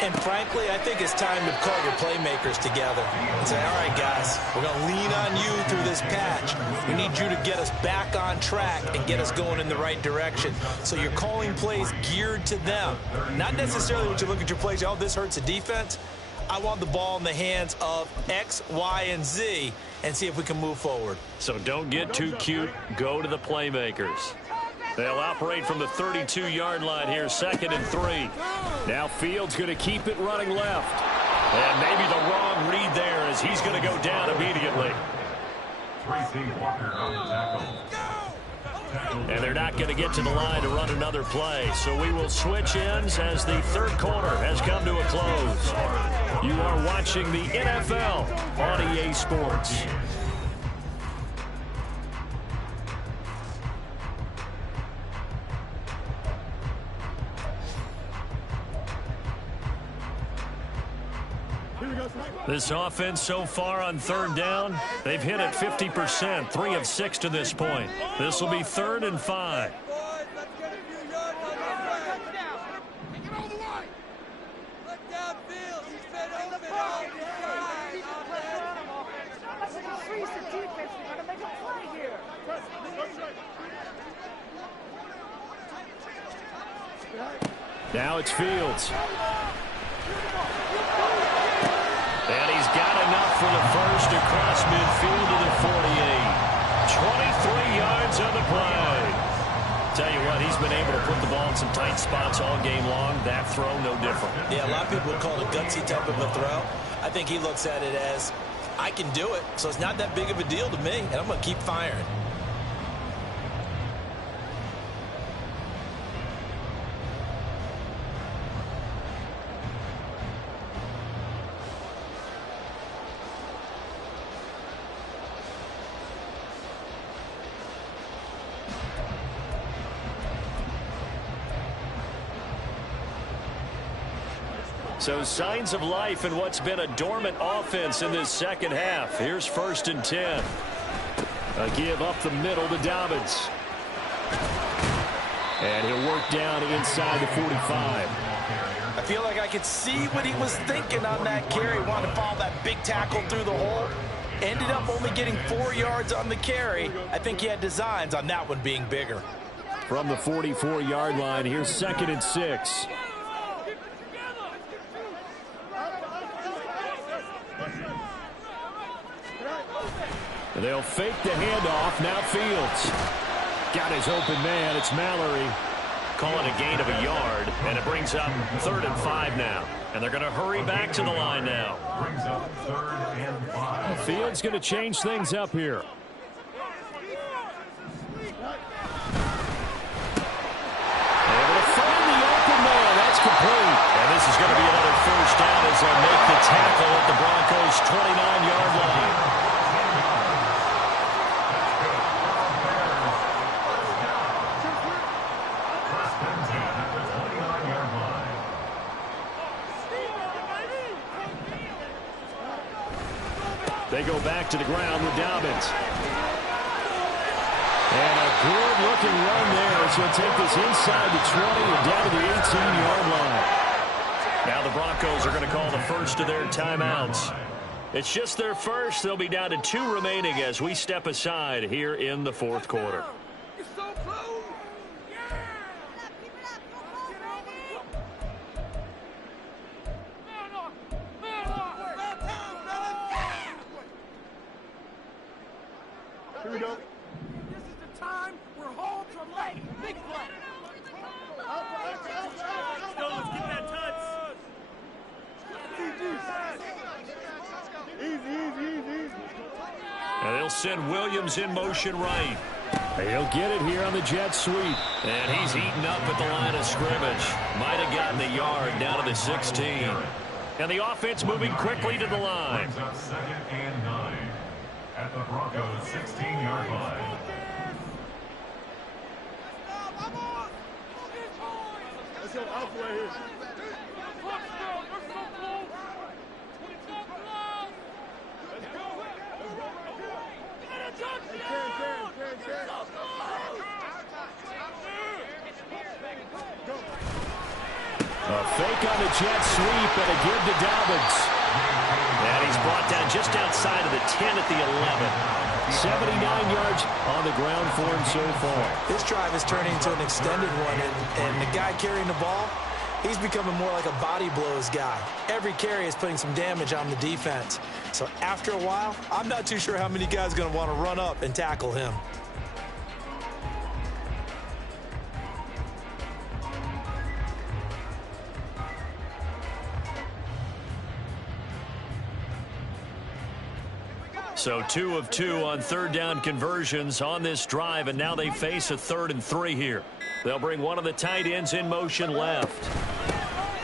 And frankly, I think it's time to call your playmakers together and say, all right, guys, we're going to lean on you through this patch. We need you to get us back on track and get us going in the right direction. So you're calling plays geared to them. Not necessarily when you look at your plays, oh, this hurts the defense. I want the ball in the hands of X, Y, and Z and see if we can move forward. So don't get too cute. Go to the playmakers. They'll operate from the 32-yard line here, 2nd and 3. Now Fields going to keep it running left. And maybe the wrong read there as he's going to go down immediately. Tracy Walker on the tackle. And they're not going to get to the line to run another play. So we will switch ends as the third quarter has come to a close. You are watching the NFL on EA Sports. This offense so far on third down, they've hit it 50%, 3 of 6 to this point. This will be 3rd and 5. Now it's Fields. And he's got enough for the first across midfield to the 48. 23 yards on the play. Tell you what, he's been able to put the ball in some tight spots all game long. That throw, no different. Yeah, a lot of people would call it a gutsy type of a throw. I think he looks at it as, I can do it, so it's not that big of a deal to me, and I'm going to keep firing. So signs of life in what's been a dormant offense in this second half. Here's 1st and 10. A give up the middle to Dobbins. And he'll work down inside the 45. I feel like I could see what he was thinking on that carry. Wanted to follow that big tackle through the hole. Ended up only getting 4 yards on the carry. I think he had designs on that one being bigger. From the 44-yard line, here's 2nd and 6. They'll fake the handoff. Now Fields. Got his open man. It's Mallory. Calling a gain of a yard, and it brings up 3rd and 5 now. And they're going to hurry back to the line now. Brings up 3rd and 5. Fields going to change things up here. Able to find the open man. That's complete. And this is going to be another first down as they'll make the tackle at the Broncos' 29-yard line. They go back to the ground with Dobbins. And a good-looking run there as he'll take this inside the 20 and down to the 18-yard line. Now the Broncos are going to call the first of their timeouts. It's just their first. They'll be down to 2 remaining as we step aside here in the fourth quarter. You're so close. Here we go. This is the time we're home to late. Big play. Let's get that touch. Easy. And they'll send Williams in motion right. He'll get it here on the jet sweep. And he's eaten up at the line of scrimmage. Might have gotten a yard down to the 16. And the offense moving quickly to the line. Brings up 2nd and 9 at the Broncos' 16-yard line. Let's go alpha right here. A fake on the jet sweep and a give to Dobbins. And he's brought down just outside of the 10 at the 11. 79 yards on the ground for him so far. This drive is turning into an extended one, and the guy carrying the ball, he's becoming more like a body blows guy. Every carry is putting some damage on the defense. So after a while, I'm not too sure how many guys are going to want to run up and tackle him. So 2 of 2 on third down conversions on this drive, and now they face a 3rd and 3 here. They'll bring one of the tight ends in motion left.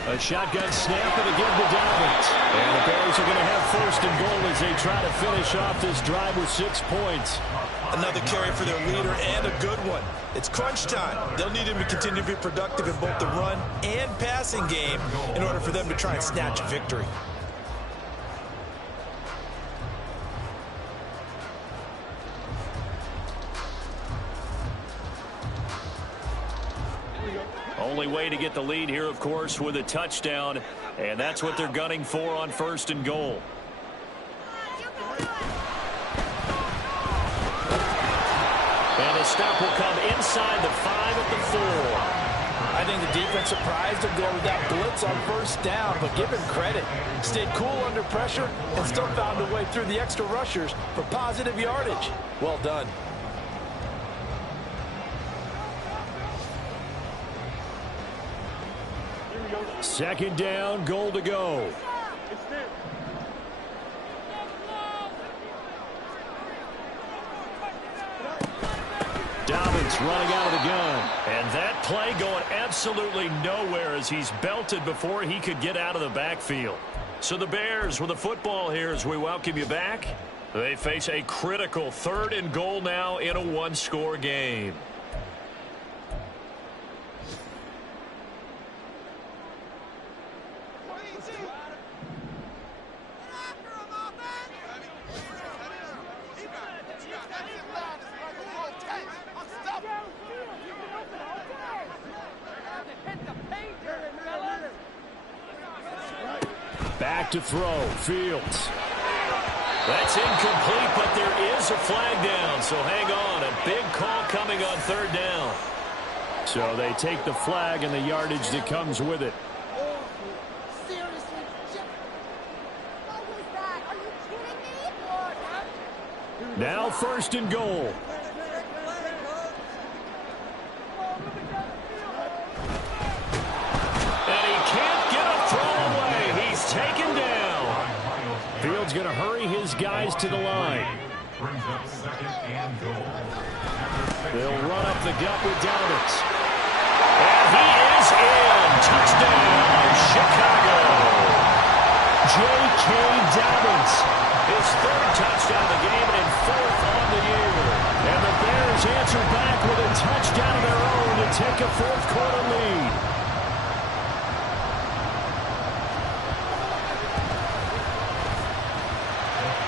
A shotgun snap and a give to Dobbins. And the Bears are going to have 1st and goal as they try to finish off this drive with 6 points. Another carry for their leader and a good one. It's crunch time. They'll need him to continue to be productive in both the run and passing game in order for them to try and snatch a victory. Only way to get the lead here, of course, with a touchdown, and that's what they're gunning for on 1st and goal. And the stop will come inside the 5 at the 4. I think the defense surprised him there with that blitz on 1st down, but give him credit. Stayed cool under pressure and still found a way through the extra rushers for positive yardage. Well done. Second down, goal to go. Dobbins running out of the gun. And that play going absolutely nowhere as he's belted before he could get out of the backfield. So the Bears with the football here as we welcome you back. They face a critical 3rd and goal now in a 1-score game. Back to throw. Fields. That's incomplete, but there is a flag down, so hang on. A big call coming on 3rd down. So they take the flag and the yardage that comes with it. Seriously, what was that? Are you kidding me? Now 1st and goal. And he can't get a throw away. He's taken down. Fields going to hurry his guys to the line. Brings up 2nd and goal. They'll run up the gut with Dobbins. And he is in. Touchdown, Chicago. J.K. Dobbins. His 3rd touchdown of the game and 4th on the year. And the Bears answer back with a touchdown of their own to take a 4th quarter lead.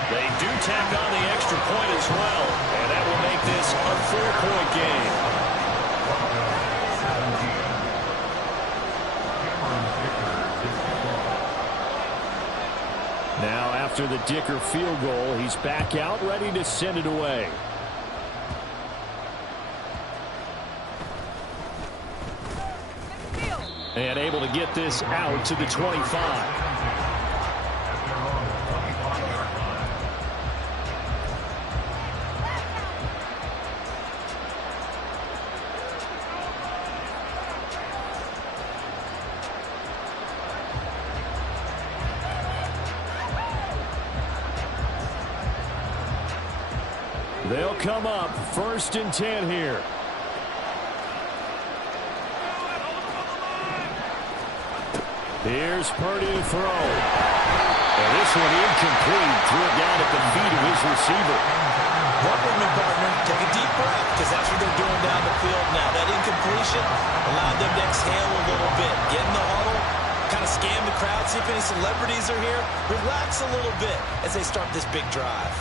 They do tack on the extra point as well, and that will make this a 4-point game. After the Dicker field goal, he's back out, ready to send it away. And able to get this out to the 25. They'll come up 1st and 10 here. Here's Purdy to throw. And this one incomplete. Threw it down at the feet of his receiver. Work with me, partner. Take a deep breath, because that's what they're doing down the field now. That incompletion allowed them to exhale a little bit. Get in the huddle, kind of scan the crowd, see if any celebrities are here. Relax a little bit as they start this big drive.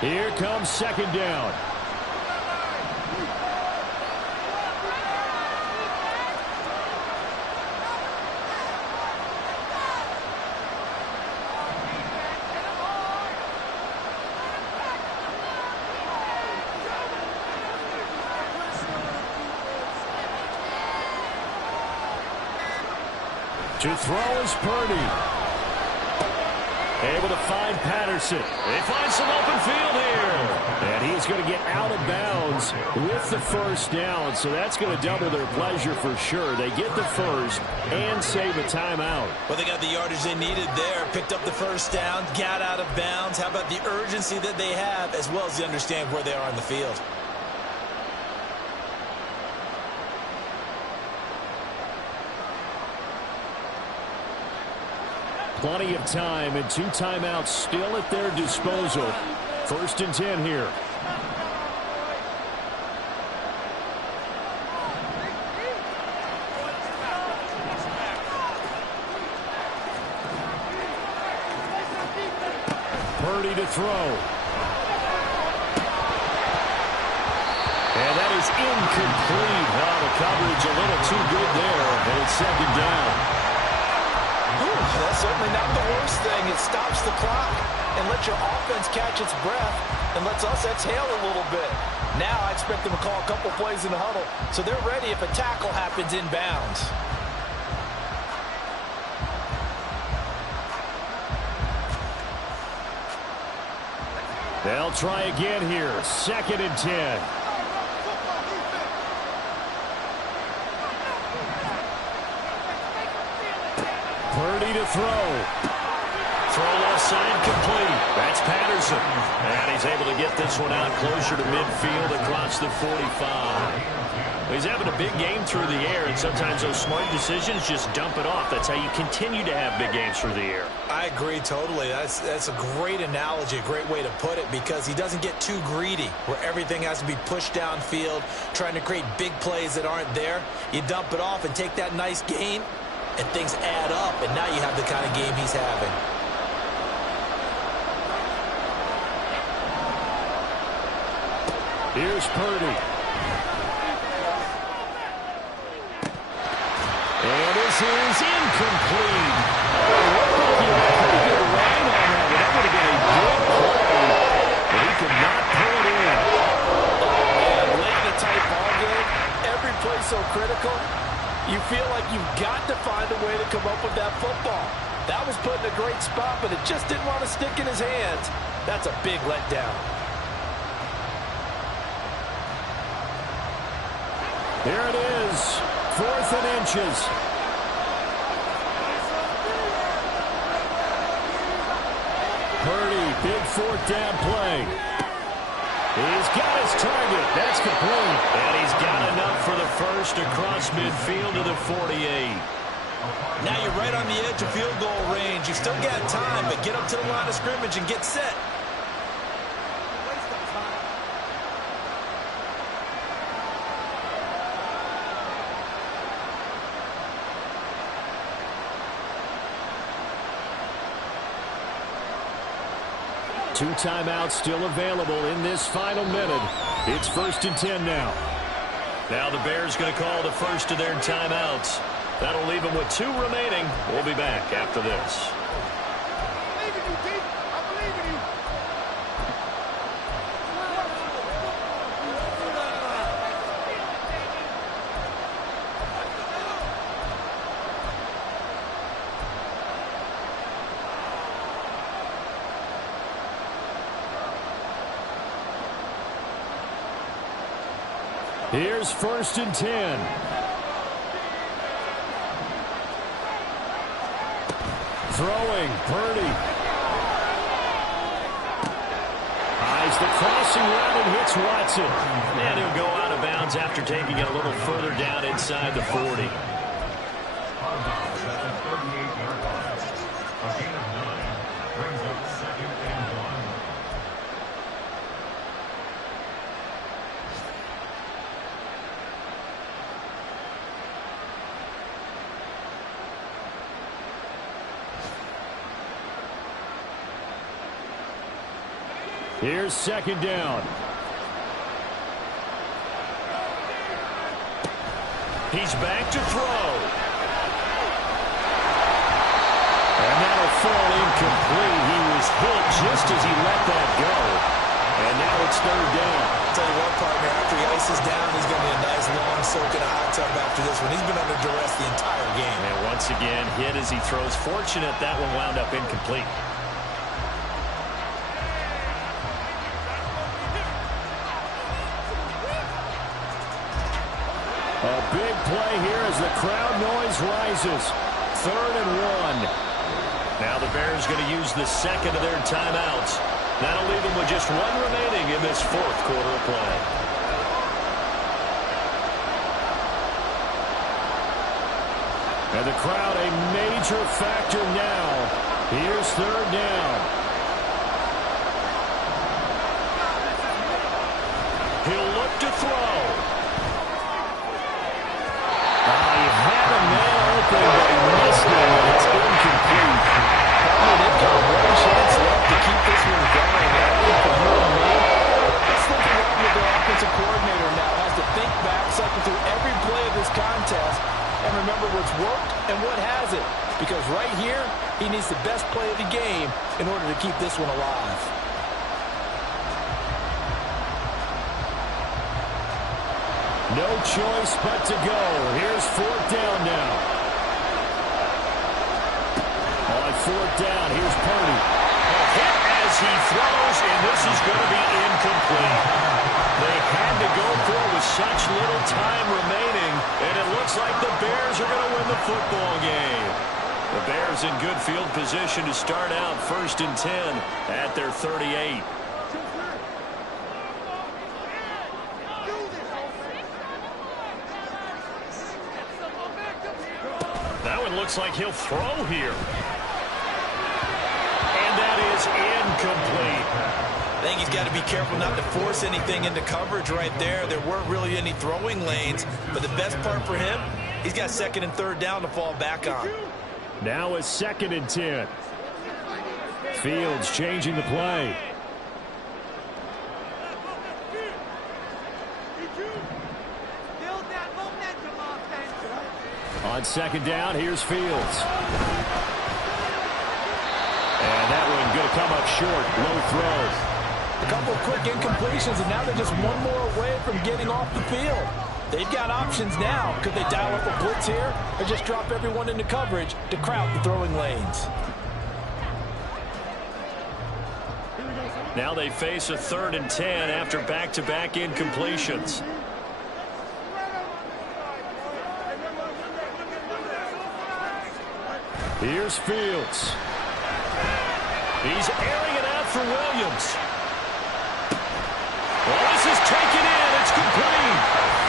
Here comes 2nd down. To throw is Purdy. Able to find Patterson. They find some open field here. And he's going to get out of bounds with the 1st down. So that's going to double their pleasure for sure. They get the 1st and save a timeout. Well, they got the yardage they needed there. Picked up the 1st down, got out of bounds. How about the urgency that they have, as well as they understand where they are on the field? Plenty of time and 2 timeouts still at their disposal. 1st and 10 here. Purdy to throw. And that is incomplete. Well, the coverage a little too good there. And it's 2nd down. That's certainly not the worst thing. It stops the clock and lets your offense catch its breath and lets us exhale a little bit. Now I expect them to call a couple plays in the huddle, so they're ready if a tackle happens in bounds. They'll try again here. 2nd and 10. Purdy to throw. Throw left side complete. That's Patterson. And he's able to get this one out closer to midfield across the 45. He's having a big game through the air, and sometimes those smart decisions just dump it off. That's how you continue to have big games through the air. I agree totally. That's a great analogy, a great way to put it, because he doesn't get too greedy where everything has to be pushed downfield, trying to create big plays that aren't there. You dump it off and take that nice gain, and things add up, and now you have the kind of game he's having. Here's Purdy. And this is incomplete. Pretty good line on that. That would have been a good play, but he could not pull it in. Late in a tight ball game, every play so critical. You feel like you've got to find a way to come up with that football. That was put in a great spot, but it just didn't want to stick in his hands. That's a big letdown. There it is, 4th and inches. Purdy, big 4th down play. He's got his target. That's complete. And he's got enough for the 1st across midfield to the 48. Now you're right on the edge of field goal range. You've still got time, but get up to the line of scrimmage and get set. Two timeouts still available in this final minute. It's 1st and 10 now. Now the Bears going to call the first of their timeouts. That'll leave them with 2 remaining. We'll be back after this. Here's 1st and 10. Throwing, Purdy. Eyes the crossing route and hits Watson. And he'll go out of bounds after taking it a little further down inside the 40. Out of bounds at the 38-yard line. A gain of 9 brings up 2nd and 1. Here's 2nd down. He's back to throw. And that'll fall incomplete. He was hit just as he let that go. And now it's 3rd down. I'll tell you what, partner, after he ices down, he's going to be a nice long soak in a hot tub after this one. He's been under duress the entire game. And once again, hit as he throws. Fortunate that one wound up incomplete. A big play here as the crowd noise rises. 3rd and 1. Now the Bears going to use the 2nd of their timeouts. That'll leave them with just 1 remaining in this 4th quarter of play. And the crowd a major factor now. Here's 3rd down. He'll look to throw. He had a man open, but he missed it, and it's incomplete. They've got one chance left to keep this one going. Let's look around with their offensive coordinator now. Has to think back, cycle through every play of this contest, and remember what's worked and what hasn't. Because right here, he needs the best play of the game in order to keep this one alive. No choice but to go. Here's 4th down now. On 4th down, here's Purdy. Hit as he throws, and this is going to be incomplete. They had to go for it with such little time remaining, and it looks like the Bears are going to win the football game. The Bears in good field position to start out 1st and 10 at their 38. That one looks like he'll throw here. And that is incomplete. I think he's got to be careful not to force anything into coverage right there. There weren't really any throwing lanes, but the best part for him, he's got 2nd and 3rd down to fall back on. Now it's 2nd and 10. Fields changing the play. On 2nd down, here's Fields. And that one going to come up short. Low throw. A couple of quick incompletions, and now they're just one more away from getting off the field. They've got options now. Could they dial up a blitz here or just drop everyone into coverage to crowd the throwing lanes? Now they face a 3rd and 10 after back-to-back incompletions. Here's Fields. He's airing it out for Williams. Well, this is taken in. It's complete.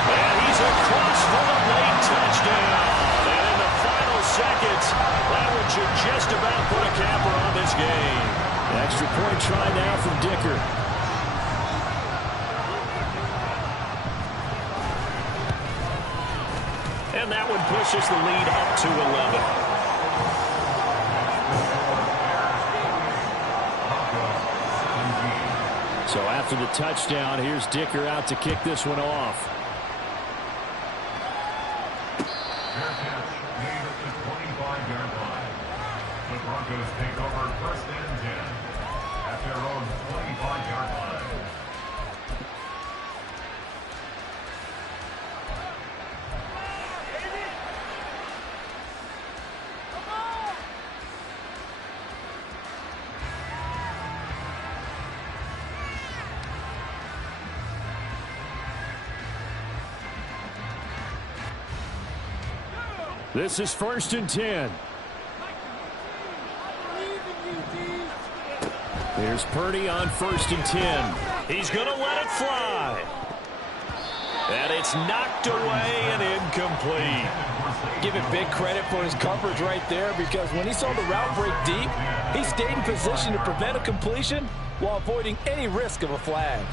And he's across for the late touchdown. And in the final seconds, that one should just about put a capper on this game. Extra point try now from Dicker. And that one pushes the lead up to 11. So after the touchdown, here's Dicker out to kick this one off. This is 1st and 10. Here's Purdy on 1st and 10. He's going to let it fly. And it's knocked away and incomplete. Give him big credit for his coverage right there, because when he saw the route break deep, he stayed in position to prevent a completion while avoiding any risk of a flag.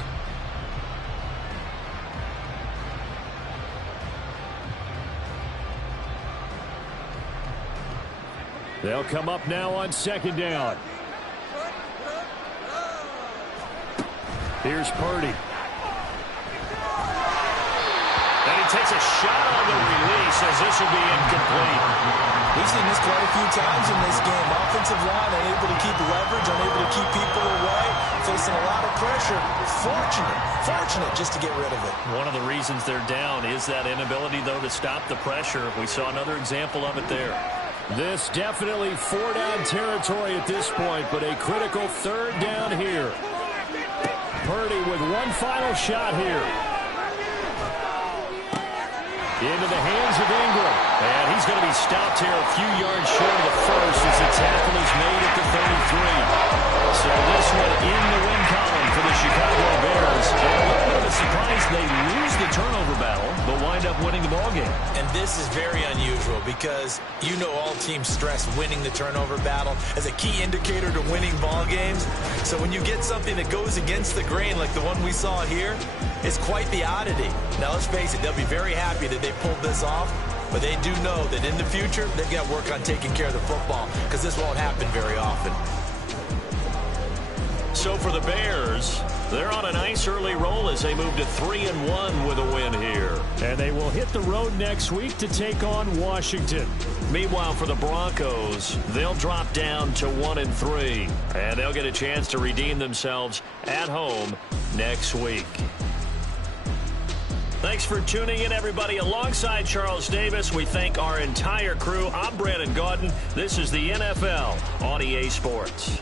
They'll come up now on 2nd down. Here's Purdy. And he takes a shot on the release as this will be incomplete. We've seen this quite a few times in this game. Offensive line unable to keep leverage, unable to keep people away, facing a lot of pressure. Fortunate just to get rid of it. One of the reasons they're down is that inability, though, to stop the pressure. We saw another example of it there. This definitely 4-down territory at this point, but a critical 3rd down here. Purdy with one final shot here. Into the hands of Ingram. And he's going to be stopped here a few yards short of the first as the tackle is made at the 33. So this one in the win column for the Chicago Bears. And a little bit of a surprise they lose the turnover battle, but wind up winning the ballgame. And this is very unusual because you know all teams stress winning the turnover battle as a key indicator to winning ball games. So when you get something that goes against the grain like the one we saw here, it's quite the oddity. Now let's face it, they'll be very happy that they pulled this off, but they do know that in the future they've got to work on taking care of the football because this won't happen very often. So for the Bears, they're on a nice early roll as they move to 3-1 with a win here. And they will hit the road next week to take on Washington. Meanwhile, for the Broncos, they'll drop down to 1-3. And they'll get a chance to redeem themselves at home next week. Thanks for tuning in, everybody. Alongside Charles Davis, we thank our entire crew. I'm Brandon Gaudin. This is the NFL on EA Sports.